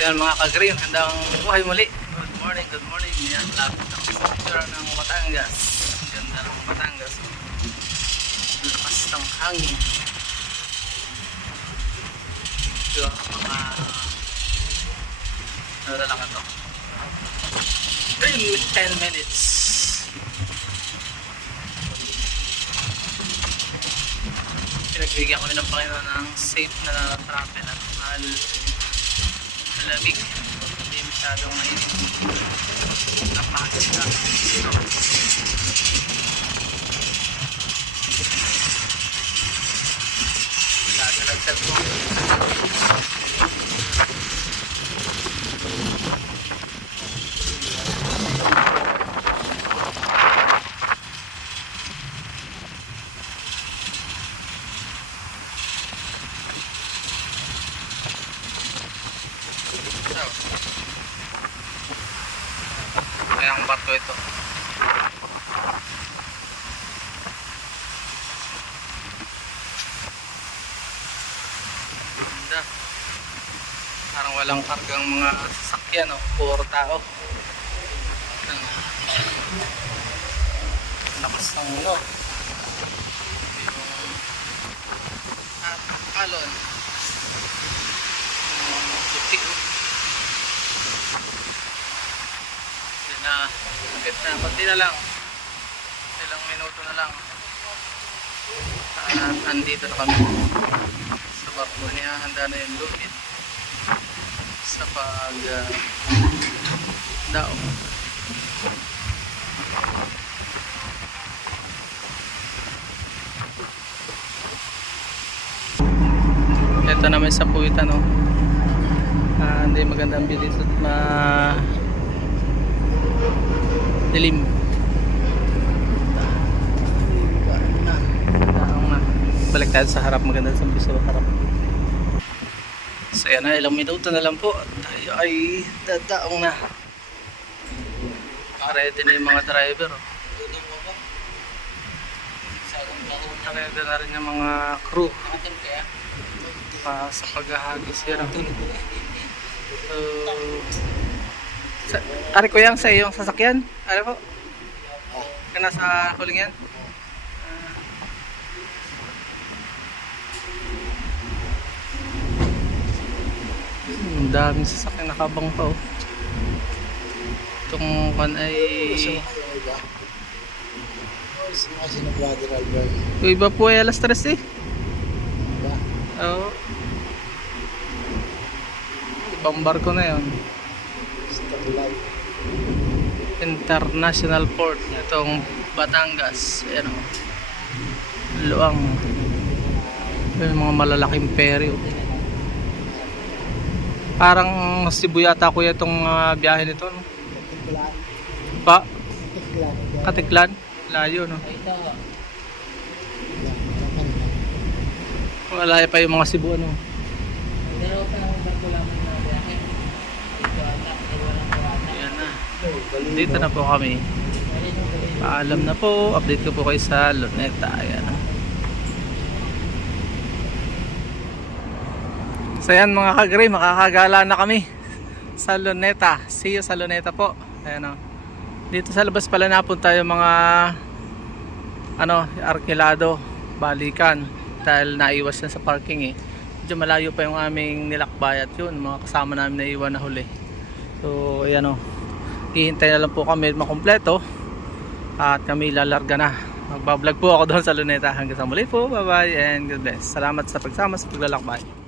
So yan mga ka-green, handang buhay muli. Good morning, good morning. Yan, lapit na sa picture ng Batangas. Ganda ng Batangas. Lakas ng hangin. So mga nadala ka to. 10 minutes. Pinagbigyan kami ng Panginoon ng safe na travel at malamig, hindi masyadong mainit, napakaganda. Lagi nag-cellphone. Kaya ang barko ito. Ganda. Parang walang kargang mga sasakyan, oh. Puro tao. Lakas ng ulo. At alon. Puti, oh. Na kapit na, konti na lang, ilang minuto na lang at andito na kami sa barko niya. Handa na yung lupit sa pag daong. Ito naman sa puwitan, no? Hindi magandang bilis at dilim. Balik tayo sa harap, maganda sa piso harap. So yan na, ilang minuto na lang po tayo ay dadaong na. Ready na yung mga driver, oh. Ready na rin yung mga crew sa paghahagis yan. So ari ko yan sa iyong sasakyan? Ano po? Kaya nasa huling yan? Ang daming sasakyan nakabang pa, oh. Itong kan ay yung iba po ay alas 3 eh. Oo. Ibang barko na yun. International Port itong Batangas. Ayan, oh. Luang. Yung mga malalaking ferry, oh. Parang Cebu yata kuya itong biyahe nito, no? Pa? Katiklan? Layo, no? Wala pa yung mga Cebu, ano? Ayan na. Dito na po kami. Paalam na po. Update ko po kayo sa Luneta. Ayan na. So yan mga ka-gray, makakagala na kami sa Luneta. See you sa Luneta po. Ayan o. Dito sa labas pala napunta yung mga arkilado, balikan, dahil naiwas na sa parking, eh. Medyo malayo pa yung aming nilakbay at yun, mga kasama namin na iwan na huli. So ayan o, hihintay na lang po kami makumpleto at kami lalarga na. Magbablog po ako doon sa Luneta. Hanggang sa muli po, bye bye and God bless. Salamat sa pagsama sa paglalakbay.